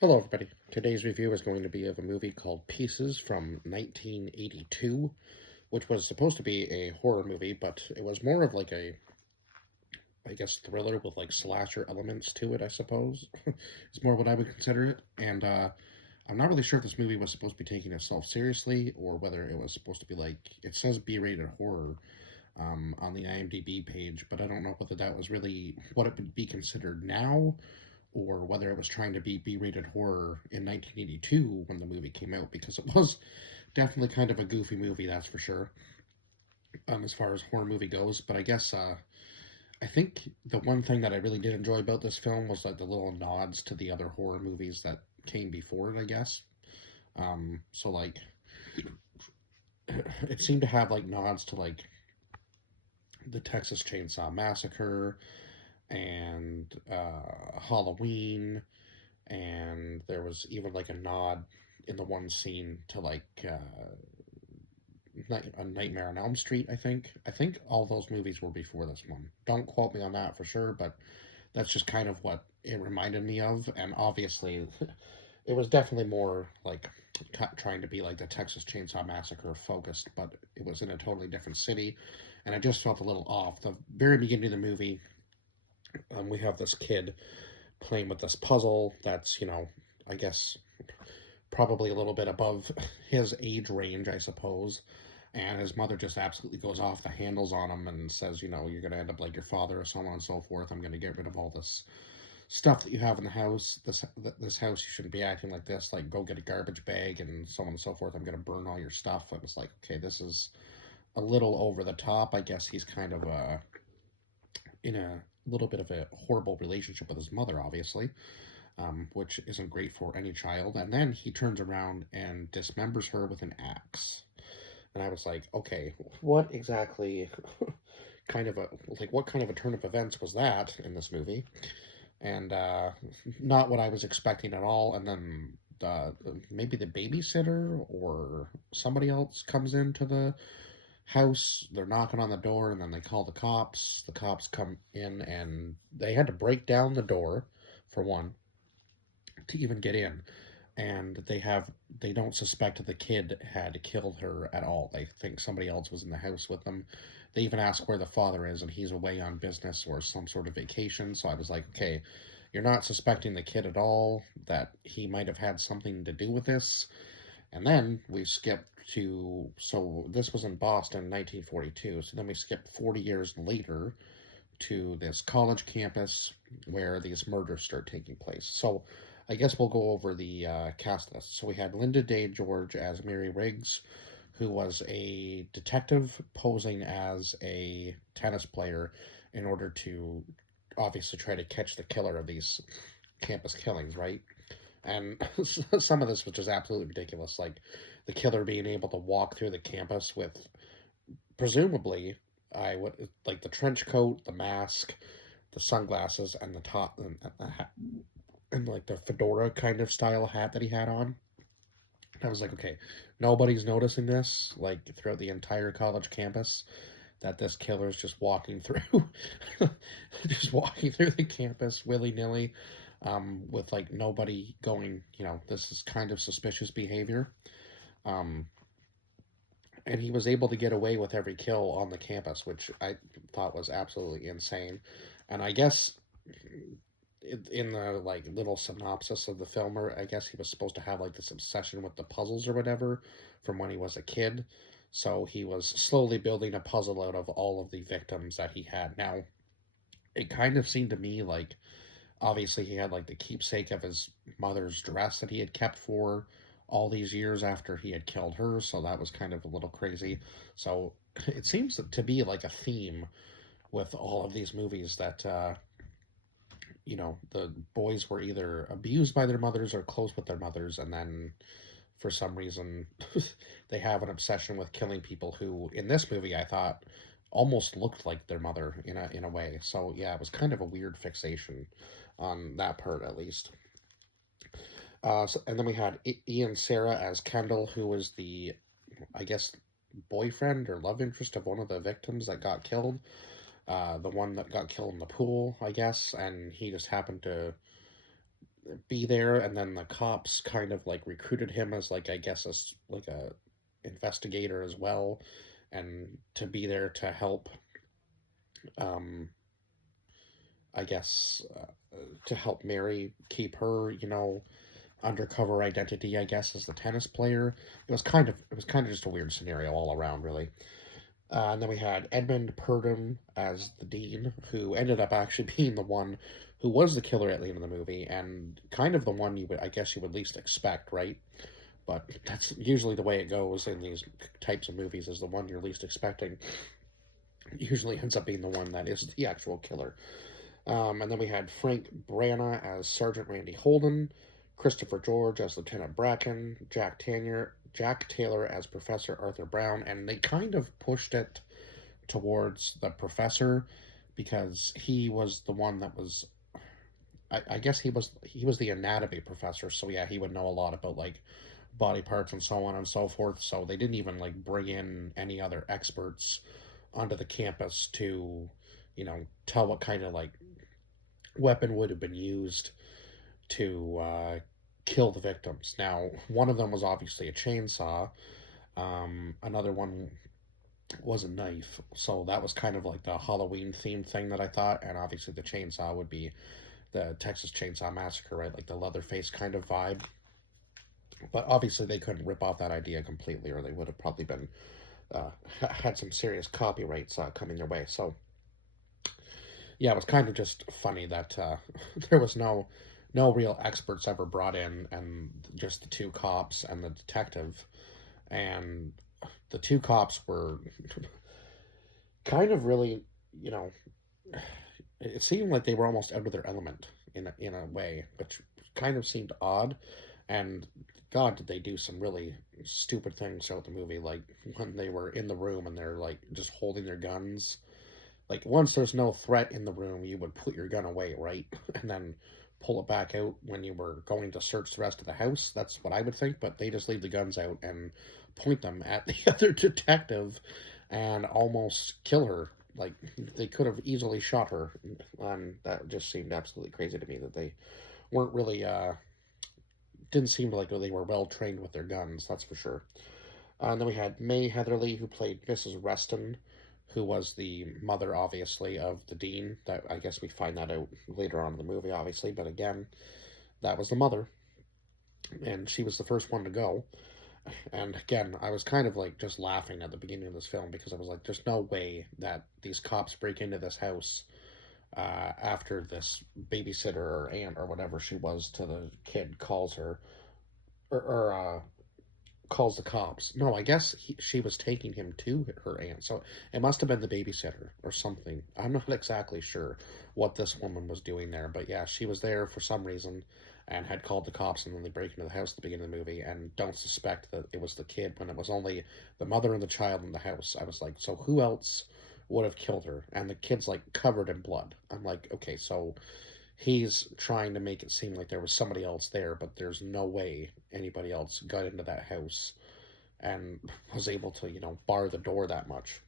Hello, everybody. Today's review is going to be of a movie called Pieces from 1982, which was supposed to be a horror movie, but it was more of like a, I guess, thriller with like slasher elements to it, I suppose. It's more what I would consider it. And I'm not really sure if this movie was supposed to be taking itself seriously or whether it was supposed to be like, it says B-rated horror on the IMDb page, but I don't know whether that was really what it would be considered now or whether it was trying to be B-rated horror in 1982 when the movie came out, because it was definitely kind of a goofy movie, that's for sure, as far as horror movie goes. But I guess I think the one thing that I really did enjoy about this film was like the little nods to the other horror movies that came before it, I guess. So like it seemed to have like nods to like the Texas Chainsaw Massacre and Halloween, and there was even like a nod in the one scene to like a Nightmare on Elm Street. I think all those movies were before this one. Don't quote me on that for sure, but that's just kind of what it reminded me of. And obviously, it was definitely more like trying to be like the Texas Chainsaw Massacre focused, but it was in a totally different city, and I just felt a little off. The very beginning of the movie, we have this kid playing with this puzzle that's, I guess probably a little bit above his age range, I suppose. And his mother just absolutely goes off the handles on him and says, you're going to end up like your father, or so on and so forth. I'm going to get rid of all this stuff that you have in the house. This house, you shouldn't be acting like this. Like, go get a garbage bag and so on and so forth. I'm going to burn all your stuff. I was like, okay, this is a little over the top. I guess he's kind of in a little bit of a horrible relationship with his mother, obviously, which isn't great for any child. And then he turns around and dismembers her with an axe. And I was like, okay, what exactly kind of a what kind of a turn of events was that in this movie? And not what I was expecting at all. And then maybe the babysitter or somebody else comes into the house. They're knocking on the door, and then they call the cops. The cops come in, and they had to break down the door for one to even get in. And they don't suspect the kid had killed her at all. They think somebody else was in the house with them. They even ask where the father is, and he's away on business or some sort of vacation. So I was like, okay, you're not suspecting the kid at all, that he might have had something to do with this. And then we skip to, so this was in Boston, 1942. So then we skip 40 years later to this college campus where these murders start taking place. So I guess we'll go over the cast list. So we had Linda Day George as Mary Riggs, who was a detective posing as a tennis player in order to obviously try to catch the killer of these campus killings, right? And some of this was just absolutely ridiculous, like the killer being able to walk through the campus with presumably I would like the trench coat, the mask, the sunglasses, and the top and like the fedora kind of style hat that he had on. I was like, okay, nobody's noticing this like throughout the entire college campus that this killer's just walking through, just walking through the campus willy nilly, with like nobody going. This is kind of suspicious behavior. Um, and he was able to get away with every kill on the campus, which I thought was absolutely insane. And I guess in the like little synopsis of the film, or I guess he was supposed to have like this obsession with the puzzles or whatever from when he was a kid. So he was slowly building a puzzle out of all of the victims that he had. Now, it kind of seemed to me like obviously he had like the keepsake of his mother's dress that he had kept for all these years after he had killed her, so that was kind of a little crazy. So it seems to be like a theme with all of these movies that the boys were either abused by their mothers or close with their mothers, and then for some reason they have an obsession with killing people who in this movie I thought almost looked like their mother in a way. So yeah, it was kind of a weird fixation on that part at least. And then we had Ian Sarah as Kendall, who was the, I guess, boyfriend or love interest of one of the victims that got killed. The one that got killed in the pool, I guess, and he just happened to be there, and then the cops kind of like recruited him as like, I guess, as like a investigator as well, and to be there to help, um I guess, to help Mary keep her, undercover identity, I guess, as the tennis player. It was kind of just a weird scenario all around, really. And then we had Edmund Purdom as the dean, who ended up actually being the one who was the killer at the end of the movie, and kind of the one I guess, you would least expect, right? But that's usually the way it goes in these types of movies, is the one you're least expecting usually ends up being the one that is the actual killer. And then we had Frank Branagh as Sergeant Randy Holden, Christopher George as Lieutenant Bracken, Jack Taylor as Professor Arthur Brown, and they kind of pushed it towards the professor because he was the one that was. I guess he was the anatomy professor, so yeah, he would know a lot about like body parts and so on and so forth. So they didn't even like bring in any other experts onto the campus to, tell what kind of like weapon would have been used to kill the victims. Now, one of them was obviously a chainsaw. Another one was a knife. So that was kind of like the Halloween themed thing that I thought. And obviously, the chainsaw would be the Texas Chainsaw Massacre, right? Like the Leatherface kind of vibe. But obviously, they couldn't rip off that idea completely, or they would have probably been uh, had some serious copyrights coming their way. So yeah, it was kind of just funny that there was no real experts ever brought in, and just the two cops and the detective. And the two cops were kind of really, you know, it seemed like they were almost out of their element in a way, which kind of seemed odd. And God, did they do some really stupid things throughout the movie, like when they were in the room and they're like just holding their guns. Like, once there's no threat in the room, you would put your gun away, right? And then pull it back out when you were going to search the rest of the house. That's what I would think, but they just leave the guns out and point them at the other detective and almost kill her. Like, they could have easily shot her. And that just seemed absolutely crazy to me, that they weren't really, didn't seem like they were well trained with their guns, that's for sure. And then we had May Heatherly, who played Mrs. Reston, who was the mother, obviously, of the dean. That, I guess, we find that out later on in the movie, obviously. But again, that was the mother, and she was the first one to go. And again, I was kind of like just laughing at the beginning of this film, because I was like, "There's no way that these cops break into this house after this babysitter or aunt or whatever she was to the kid calls her, or calls the cops. No, I guess she was taking him to her aunt. So it must have been the babysitter or something. I'm not exactly sure what this woman was doing there, but yeah, she was there for some reason and had called the cops, and then they break into the house at the beginning of the movie and don't suspect that it was the kid when it was only the mother and the child in the house. I was like, so who else would have killed her? And the kid's like covered in blood. I'm like, okay, so he's trying to make it seem like there was somebody else there, but there's no way anybody else got into that house and was able to, bar the door that much.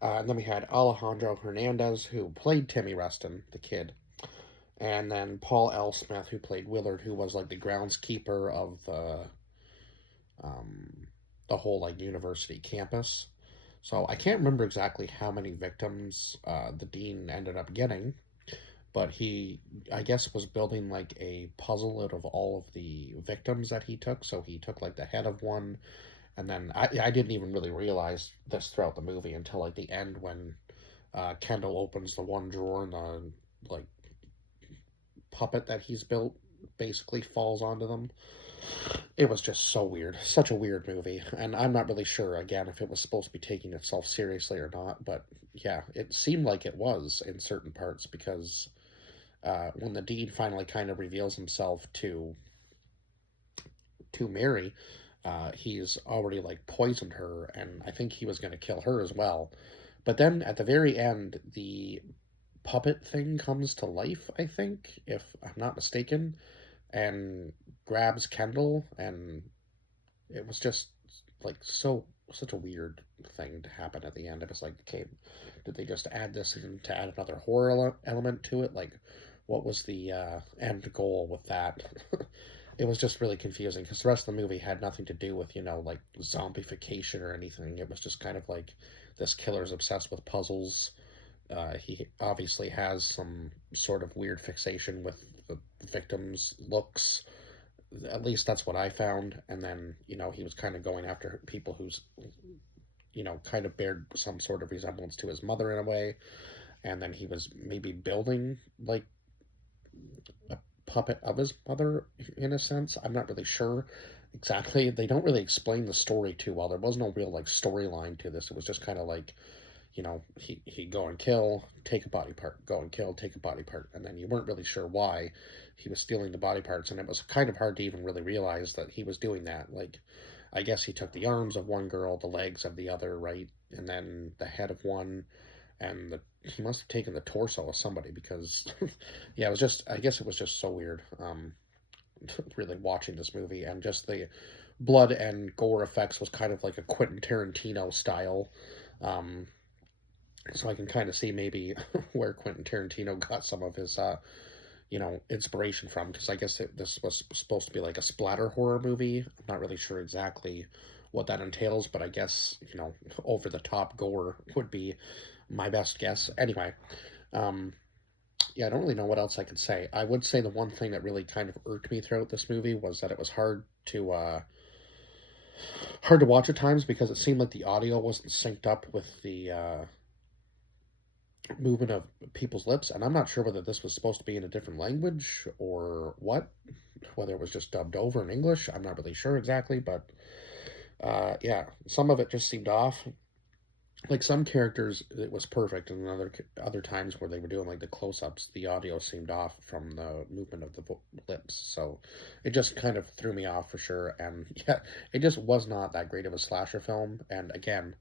And then we had Alejandro Hernandez, who played Timmy Reston, the kid. And then Paul L. Smith, who played Willard, who was like the groundskeeper of um, the whole like university campus. So I can't remember exactly how many victims the dean ended up getting, but he, I guess, was building like a puzzle out of all of the victims that he took. So he took like the head of one, and then I didn't even really realize this throughout the movie until like the end, when Kendall opens the one drawer and the like puppet that he's built basically falls onto them. It was just so weird, such a weird movie, and I'm not really sure again if it was supposed to be taking itself seriously or not. But yeah, it seemed like it was in certain parts, because when the dean finally kind of reveals himself to Mary, he's already like poisoned her, and I think he was going to kill her as well. But then at the very end, the puppet thing comes to life, I think, if I'm not mistaken, and grabs Kendall, and it was just like such a weird thing to happen at the end. It was like, okay, did they just add this in to add another horror element to it? Like, what was the end goal with that. It was just really confusing because the rest of the movie had nothing to do with, like zombification or anything. It was just kind of like this killer's obsessed with puzzles. He obviously has some sort of weird fixation with the victim's looks. At least that's what I found. And then, he was kind of going after people who's, kind of bared some sort of resemblance to his mother in a way. And then he was maybe building like a puppet of his mother in a sense. I'm not really sure exactly. They don't really explain the story too well. There was no real like storyline to this. It was just kind of like, he go and kill, take a body part, go and kill, take a body part, and then you weren't really sure why he was stealing the body parts, and it was kind of hard to even really realize that he was doing that. Like, I guess he took the arms of one girl, the legs of the other, right, and then the head of one, and he must have taken the torso of somebody because, yeah, it was just, I guess it was just so weird, really watching this movie, and just the blood and gore effects was kind of like a Quentin Tarantino style. Um, so I can kind of see maybe where Quentin Tarantino got some of his, inspiration from, because I guess this was supposed to be like a splatter horror movie. I'm not really sure exactly what that entails, but I guess, over the top gore would be my best guess. Anyway, um, yeah, I don't really know what else I could say. I would say the one thing that really kind of irked me throughout this movie was that it was hard to watch at times because it seemed like the audio wasn't synced up with the movement of people's lips, and I'm not sure whether this was supposed to be in a different language or what, whether it was just dubbed over in English. I'm not really sure exactly, but yeah, some of it just seemed off. Like some characters, it was perfect, and other times where they were doing like the close-ups, the audio seemed off from the movement of the lips. So it just kind of threw me off for sure. And yeah, it just was not that great of a slasher film. And again,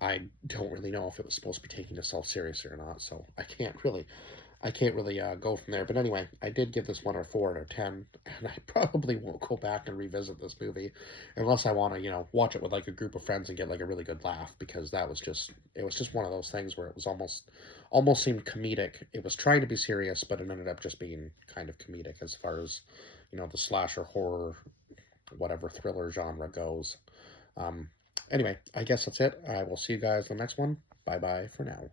I don't really know if it was supposed to be taking itself seriously or not, so I can't really go from there. But anyway, I did give this one a 4 out of 10, and I probably won't go back and revisit this movie unless I want to, watch it with like a group of friends and get like a really good laugh, because it was just one of those things where it was almost seemed comedic. It was trying to be serious, but it ended up just being kind of comedic as far as the slasher horror, whatever thriller genre goes. Um, Anyway, I guess that's it. I will see you guys in the next one. Bye bye for now.